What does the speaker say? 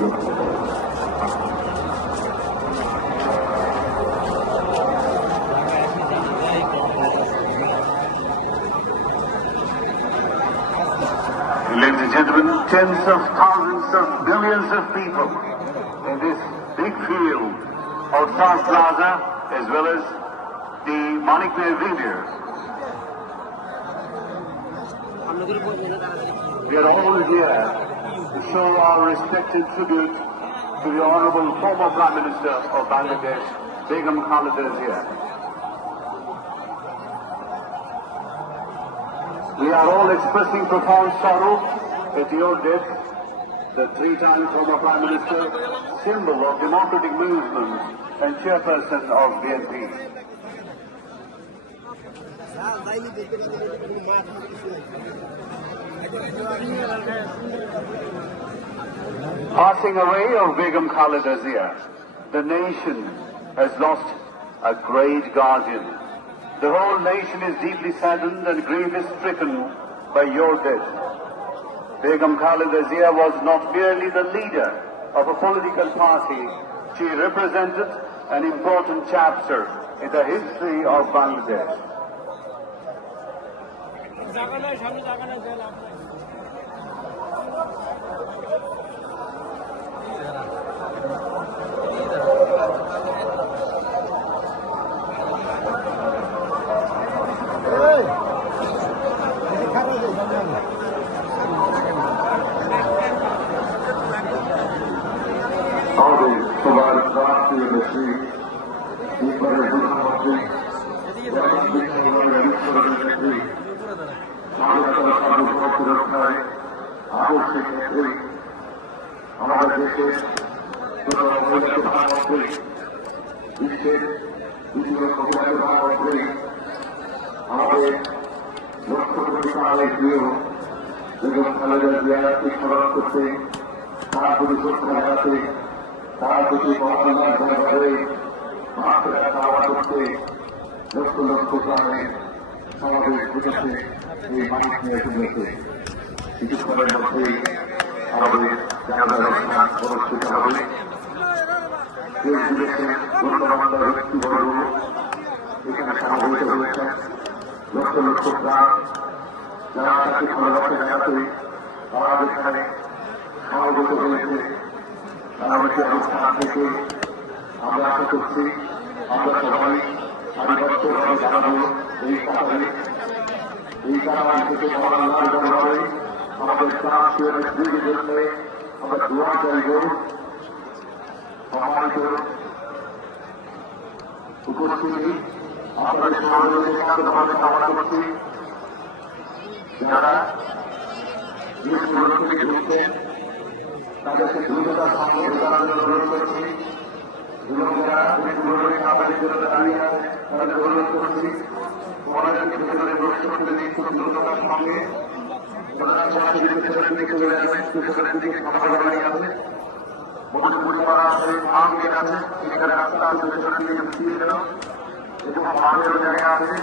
করবেন। Ladies and gentlemen, tens of thousands of millions of people in this big field outside Plaza as well as the Manik Mai Vineyard. We are all here to show our respected tribute to the Honorable former Prime Minister of Bangladesh, Begum Khaleda Zia. We are all expressing profound sorrow at your death, the three-time former Prime Minister, symbol of democratic movement and chairperson of BNP. Passing away of Begum Khaleda Zia, the nation has lost a great guardian. The whole nation is deeply saddened and grief is stricken by your death. Begum Khaleda Zia was not merely the leader of a political party, she represented an important chapter in the history of Bangladesh. আমাদের দেশের প্রধানমন্ত্রী, বিশ্বের বিভিন্ন প্রধানমন্ত্রী, আমাদের লক্ষ কোটি টাকার প্রিয় বেগম খালেদা জিয়াকে স্মরণ করতে, তার প্রতি শ্রদ্ধা জানাতে, তার প্রতি মহামান্য করে মাত্রা খাওয়া করতে লক্ষ লক্ষ প্রাণের সমাবেশ ঘটেছে এই মানুষ নিয়ে শুনেছে। কিছুক্ষণের মধ্যেই আমাদের জানাজার অনুষ্ঠান অনুষ্ঠিত হবে। দেশ বিদেশের গণ্যমান্য ব্যক্তিবর্গ এখানে সমবেত হয়েছেন। লক্ষ লক্ষ প্রাণ যারা তাকে ভালোবাসা জানাতে আমাদের এখানে সমবেত হয়েছে। আমাদের অনুষ্ঠান থেকে আমরা আশা করছি আমরা সবাই সারিবদ্ধভাবে জানাবো এই কাতারে থেকে সবার লাভ হবে। আমাদের রাষ্ট্রীয় নেতৃত্বের জন্য আমরা দোয়া চাইব। সম্মানিত উপস্থিতি আপনাদের সহযোগিতাভাবে কামনা করছি। যারা দেশ থেকে ঢুকছেন তাদেরকে দ্রুততার সঙ্গে ঢোকার জন্য অনুরোধ করছি এবং যারা আপনাদের জন্য দাঁড়িয়ে আছে তাদের অনুরোধ করছি ওনাদেরকে ভেতরে প্রবেশ করতে দিন খুব দ্রুততার সঙ্গে। পরিবার আছে, আঙ্গের আছে, এখানে রাস্তা আছে, ভেতরে নিয়ে দিয়ে দিল এবং আমাদেরও জায়গা আছে।